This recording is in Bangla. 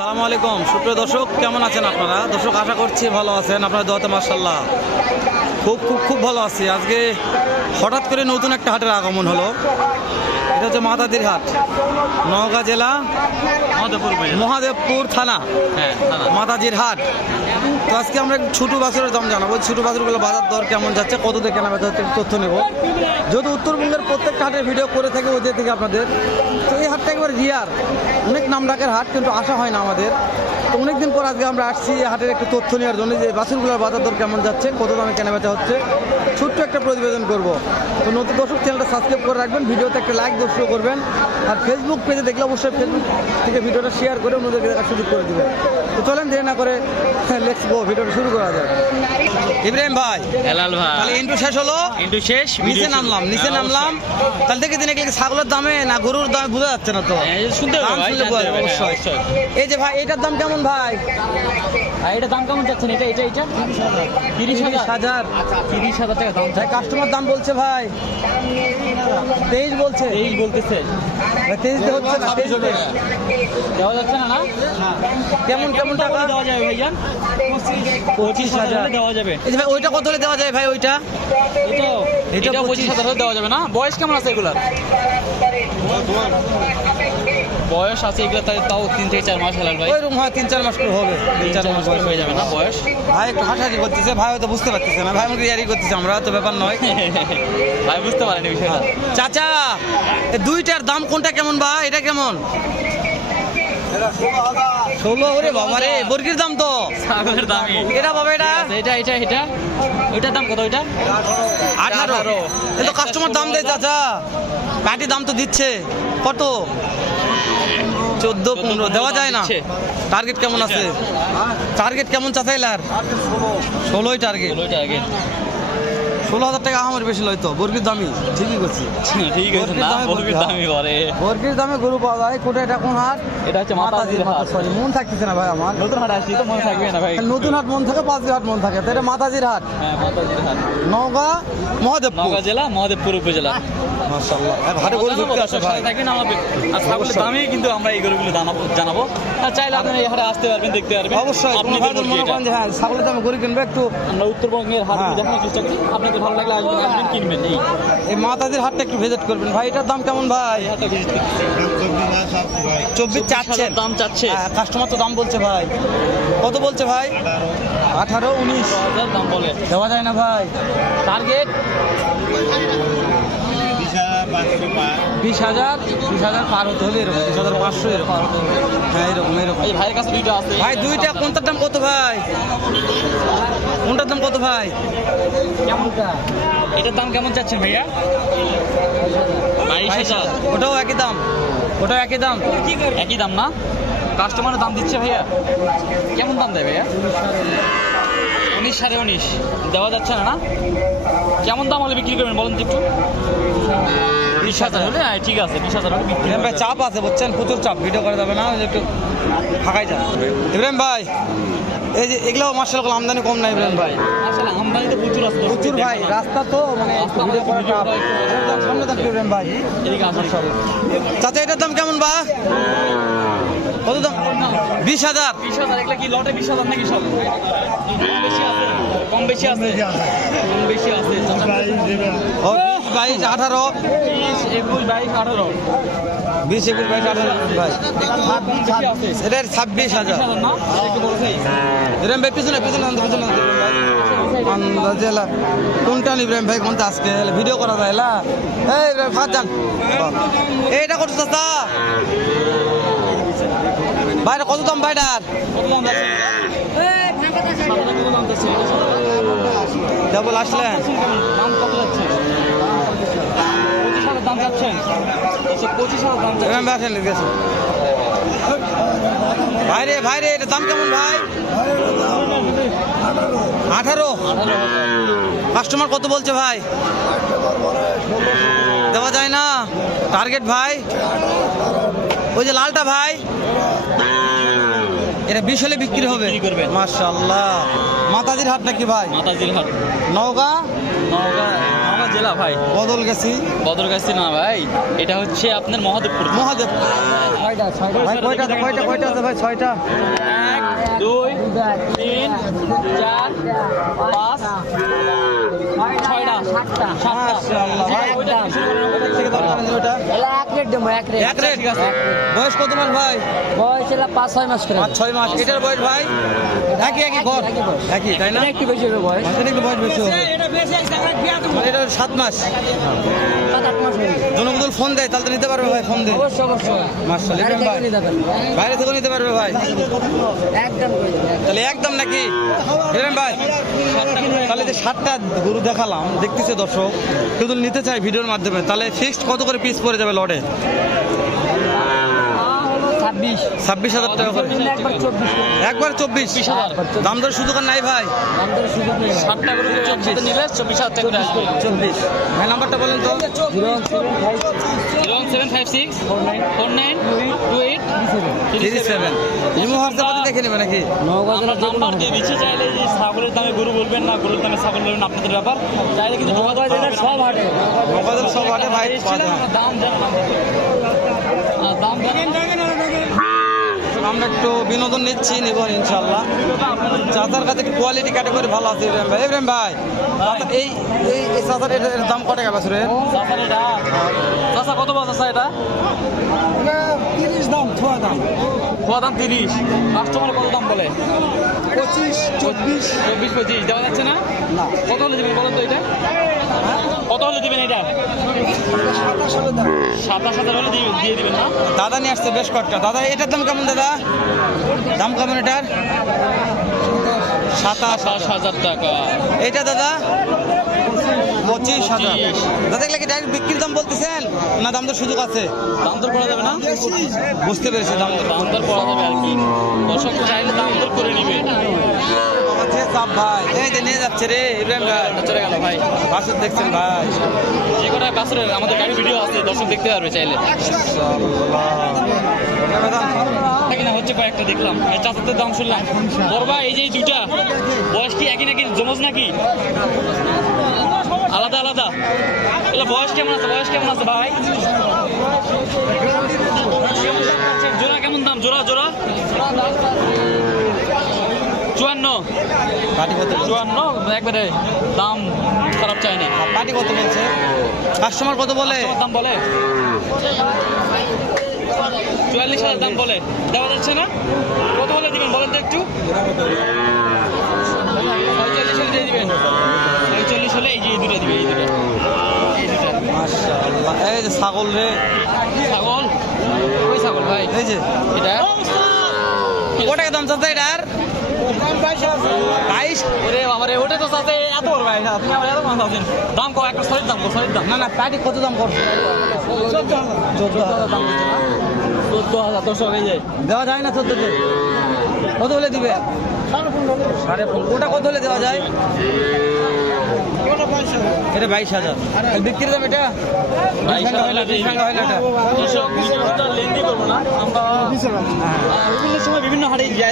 আসসালামু আলাইকুম সুপ্রিয় দর্শক, কেমন আছেন আপনারা? দর্শক আশা করছি ভালো আছেন। আপনার দোয়াতে মাশাআল্লাহ খুব ভালো আছি। আজকে হঠাৎ করে নতুন একটা হাটের আগমন হলো। এটা হচ্ছে মাতাদির হাট, নওগাঁ জেলা মহাদেবপুর থানা, মাতাজির হাট। তো আজকে আমরা ছোটো বাছুরের দাম জানাবো। ছোটো বাছুরগুলো বাজার দর কেমন যাচ্ছে, কত দিয়ে কেনা বেচা হচ্ছে তথ্য নেব। যেহেতু উত্তরবঙ্গের প্রত্যেকটা হাটের ভিডিও করে থাকে ওদের থেকে আপনাদের, তো এই হাটটা একবার রিয়ার, অনেক নাম ডাকের হাট, কিন্তু আসা হয় না আমাদের। তো অনেকদিন পর আজকে আমরা আসছি হাটের একটু তথ্য নেওয়ার জন্য, যে বাছুরগুলোর বাজার দর কেমন যাচ্ছে, কত দামে কেনা বেচা হচ্ছে, ছোট্ট একটা প্রতিবেদন করব। তো নতুন দর্শক চ্যানেলটা সাবস্ক্রাইব করে রাখবেন, ভিডিওতে একটা লাইক দর্শক করবেন, আর ফেসবুক পেজে দেখলে অবশ্যই ফেসবুক থেকে ভিডিওটা শেয়ার করে অন্যদেরকে দেখার সুযোগ করে দেবেন। তো চলেন দেরি না করে লেটস গো, ভিডিওটা শুরু করা যাক। ইব্রাহিম ভাই, হেলাল ভাই, তাহলে ইন্টু শেষ হলো, ইন্টু শেষ, নিচে নামলাম। তাহলে দেখে দিন এগুলো ছাগলের দামে না গরুর দামে বোঝা যাচ্ছে না তো, শুনতে হবে ভাই, অবশ্যই। এই যে ভাই, এটার দাম কেমন ভাই? এটা দাম কেমন যাচ্ছেন? এটা 30,000 টাকা দাম। ভাই কাস্টমার দাম বলছে ভাই 23 বলছে, 23 বলতেছে। 23 হচ্ছে না, 23 দেওয়া যাচ্ছে না? কেমন টাকা দেওয়া যাবে ভাইজান? 25,000 দেওয়া যাবে। এই যে ভাই ওইটা কত হলে দেওয়া যায় ভাই? ওইটা এটা 25,000 দেওয়া যাবে না? বয়স কেমন আছে এগুলার? বয়স আছে এগুলো তাও 3 থেকে 4 মাস। হেলাল ভাই ওই রুম হয় 3-4 মাস করে হবে, 3-4 মাস বয়স হয়ে যাবে না বয়স? ভাই একটু হাসাহাসি করতেছে, ভাই হয়তো বুঝতে পারতেছে না, ভাই আমাকে ইয়ারি করতেছে, আমরা তো ব্যাপার নয়। ভাই বুঝতে পারেনি বিষয়টা। চাচা এই দুইটার দাম কোনটা কেমন ভাই? এটা কেমন? 16। ওরে বাবা রে, বর্গির দাম তো, ছাগলের দামই এটা বাবা। এটা ওইটার দাম কত? ওইটা 18। এ তো কাস্টমার দাম দেয় চাচা, পার্টি দাম তো দিচ্ছে। কত? 14-15 দেওয়া যায় না? টার্গেট কেমন আছে? টার্গেট কেমন চাচা এলার? 16 টার্গেট। 16,000 টাকা আমার বেশি লয় তো, বর্গির দামই ঠিকই করছি। ঠিক আছে না, বর্গির দামই বলে। বর্গির দামে গরু পাওয়া যায় কোথায়? এটা কোন হাট? এটা হচ্ছে মাতাজির হাট। সরি, মন থাকতেছে না ভাই আমার। নতুন হাট আসছি তো, মনে থাকবে না ভাই। নতুন হাট মন থাকে, পাঁচি হাট মন থাকে, তো এটা মাতাজির হাট, হ্যাঁ মাতাজির হাট, নওগাঁ মহাদেবপুর, নওগাঁ জেলা মহাদেবপুর উপজেলা। মাশাআল্লাহ, হাটে গরু ঢুকতে আসে ভাই। থাকেন আমাদের, আর ছাগলের দামই কিন্তু আমরা এই গরুগুলো জানাবো। আর চাইলে আপনারা এই হাটে আসতে পারবেন, দেখতে পারবেন। অবশ্যই আপনাদের মনে করেন যে হ্যাঁ ছাগলের দামে গরু কিনবে, একটু আমরা উত্তরবঙ্গের হাটগুলো দেখানোর চেষ্টা করি। আপনাদের ভালো লাগলে আসবেন, কিনবেন। এই মাতাজির হাটটা একটু ভিজিট করবেন ভাই। এটার দাম কেমন ভাই? 24 চাচ্ছেন দাম চাচ্ছে, কাস্টমার তো দাম বলছে ভাই। কত বলছে ভাই? 18, 19 দাম বলে। দেওয়া যায় না ভাই? টার্গেট 20,000 পার হতে হলে এরকম 20,500 এরকম। হ্যাঁ এরকম। এই ভাইয়ের কাছে দুইটা আছে ভাই, দুইটা কোনটার দাম কত ভাই? কোনটার দাম কত ভাই? এটার দাম কেমন চাচ্ছেন ভাইয়া? 22,000। ওটাও একই দাম? একই দাম না? কাস্টমারের দাম দিচ্ছে ভাইয়া, কেমন দাম দেয় ভাইয়া? 19, 19.5 দেওয়া যাচ্ছে না? কেমন দাম হলে বিক্রি করবেন বলেন তো একটু? 20,000 হলে ঠিক আছে, 20,000 হলে বিক্রি। ভাই চাপ আছে বুঝছেন, প্রচুর চাপ, ভিডিও করা যাবে না, একটু ফাঁকাই যান। ইব্রাহিম ভাই, এই যে এগুলো মার্শাল্লাহ আমদানি কম না ইব্রাহিম ভাই? আসলে আমদানি তো প্রচুর আছে, প্রচুর ভাই, রাস্তা তো মানে ভিডিও করা চাপ। সামনে থাকবে ইব্রাহিম ভাই, এদিকে আসুন সব। চাচা এটার দাম কেমন বা? কত দাম? 20,000। 20,000 এগুলা কি লটে 20,000 নাকি সব? কম বেশি আছে। 20, 22, 18, 20, 21, 22, 18 20, 21, 22, 18 ভাই। এটা 26,000 না? একটু বড় সাইজ। ইব্রাহিম ভাই পিছনে জেলা কোনটা ইব্রাহিম ভাই? কোনটা আজকে ভিডিও করা যায় না? এই ইব্রাহিম ফাঁক যান, এইটা কত চাচা ভাইটা? কত দাম ভাইটার? ডাবল আসলেন দাম কত যাচ্ছে? 25,000 দাম যাচ্ছেন? 25,000 দাম ইব্রাহিম ভাই আসেন লিখেছে। ভাইরে এটার দাম কেমন ভাই? 18। কাস্টমার কত বলছে ভাই? দেওয়া যায় না? টার্গেট ভাই? ওই যে লালটা ভাই, এটা 20 হলে বিক্রি হবে। মাশাআল্লাহ। মাতাজির হাট নাকি ভাই? মাতাজির হাট, নওগাঁ জেলা ভাই। বদলগাছি না ভাই, এটা হচ্ছে আপনার মহাদেবপুর। ছয়টা ভাই কয়টা আছে ভাই? 6টা। 1 2 3 4 5 6টা 7টা মাশাআল্লাহ ভাই। ওইটা কোথা থেকে দরকার আছে ওটা? এক রেট দেবো এক রেট এক রেট। বয়স কত মাস ভাই? বয়স এলা 5-6 মাস করে 5-6 মাস। এটার বয়স ভাই একই ঘর একই, তাই না? একটু বেশি হবে বয়স এটা একটু বয়স বেশি হবে। মানে এটা 7 মাস। 7-8 মাস হয়ে গেছে। জনবদল ফোন দেয় তাহলে তো নিতে পারবে ভাই, ফোন দেয়। অবশ্যই অবশ্যই মাশাআল্লাহ গাড়ি ইব্রাহিম ভাই, থেকে নিতে পারবেন। বাইরে থেকে নিতে পারবে ভাই, একদম করে দেবো, একদম। তাহলে একদম নাকি ইব্রাহিম ভাই? তাহলে যে 7টা গরু দেখালাম, দেখতেছে দর্শক, কেউ যদি নিতে চায় ভিডিওর মাধ্যমে, তাহলে ফিক্সড কত করে পিস পড়ে যাবে লটে? হলো 26 26,000 টাকা করে। একবার 24 একবার 24,000। দাম দর সুযোগ আর নাই ভাই? আমাদের সুযোগ নেই 7টা করে একসাথে নিলে 24,000 টাকা করে আসবে 24। ভাই নাম্বারটা বলেন তো। 01756 49 28 37। ইমো হোয়াটসঅ্যাপে দেখে নেবে নাকি? আমরা নাম্বার দিয়ে দিচ্ছি, চাইলে যে ছাগলের দামে গরু বলবেন না, গরুর দামে ছাগল বলবেন, আপনাদের ব্যাপার। চাইলে কিন্তু যোগাযোগ করবেন। সব হাটে নগদের সব হাটে ভাই পাওয়া যায়। দাম জানান, দাম জানান। আমরা একটু বিনোদন নিচ্ছি, নিব ইনশাল্লাহ। চাচার কাছে একটু কোয়ালিটি ক্যাটাগরি ভালো আছে ইব্রাহিম ভাই। ইব্রাহিম ভাই, চাচার এই চাচার এটার দাম কত টাকা বছরে? চাচার এটা চাচা কত বছর চাচা এটা? 30 দাম, থোয়া দাম। কত দাম? 30। কাস্টমার কত দাম বলে? 25, 24। 24-25 দেওয়া যাচ্ছে না? না। কত হলে দিবেন বলেন তো এটা? কত হলে দিবেন এটা? 27,000 হলে দিয়ে দিবেন না? দাদা নিয়ে আসছে বেশ কয়েকটা। দাদা এটার দাম কেমন দাদা? দাম কেমন এটার? 27,000 টাকা। এটা দাদা 25,000। দাদা এগুলা কি ডাইরেক্ট বিক্রির দাম বলতেছেন না দাম দর সুযোগ আছে? দাম দর করা যাবে না? বুঝতে পেরেছি, দাম দর। দাম দর করা যাবে আর কি, দর্শক চাইলে দাম দর করে নিবে। আছে চাপ ভাই, এই যে নিয়ে যাচ্ছে রে ইব্রাহিম ভাই। চলে গেল ভাই। বাসুর দেখছেন ভাই। যে কটা বাছুরের আমাদের গাড়ি ভিডিও আছে, দর্শক দেখতে পারবে চাইলে। নাকি না হচ্ছে কয়েকটা দেখলাম, এই চাচাদের দাম শুনলাম। বড়বা এই যে এই দুইটা বয়স কি একই নাকি জমজ নাকি আলাদা আলাদা? এগুলো বয়স কেমন আছে? বয়স কেমন আছে ভাই? জোড়া কেমন দাম? জোড়া 54। পাটি কত? 54 একবারে দাম খারাপ চাই না। পাটি কত বলছে? কাস্টমার কত বলে? দাম বলে 44,000 দাম বলে। দেওয়া যাচ্ছে না? কত বলে দিবেন বলেন তো একটু? 45 হলে দিয়ে দিবেন। 45 হলে এই যে এই দুটো দিবে, এই দুটো। মাশাআল্লাহ। এই যে ছাগল রে, ছাগল ওই ছাগল ভাই, এই যে এটা কত টাকা দাম চাচ্ছে এটার? 22। ওরে বাবারে, ওটা তো চাচ্ছে এত বড় ভাই, আপনি আমার এত মাথা আছেন। দাম কো একটা সলিড দাম, সলিড দাম। না না, পাটি কত দাম করছে? 14,000 দাম দিচ্ছে না? 14,000 দর্শক এই যে দেওয়া যায় না 14 তে? কত হলে দিবে? 15.5। ওটা কত হলে দেওয়া যায়? এটা 22,000। বিক্রির দাম এটা? 22,000 হয় না, হয় না এটা। দর্শক ভিডিওটা লেন্দি করবো না আমরা। বিভিন্ন সময় বিভিন্ন হাটে যাই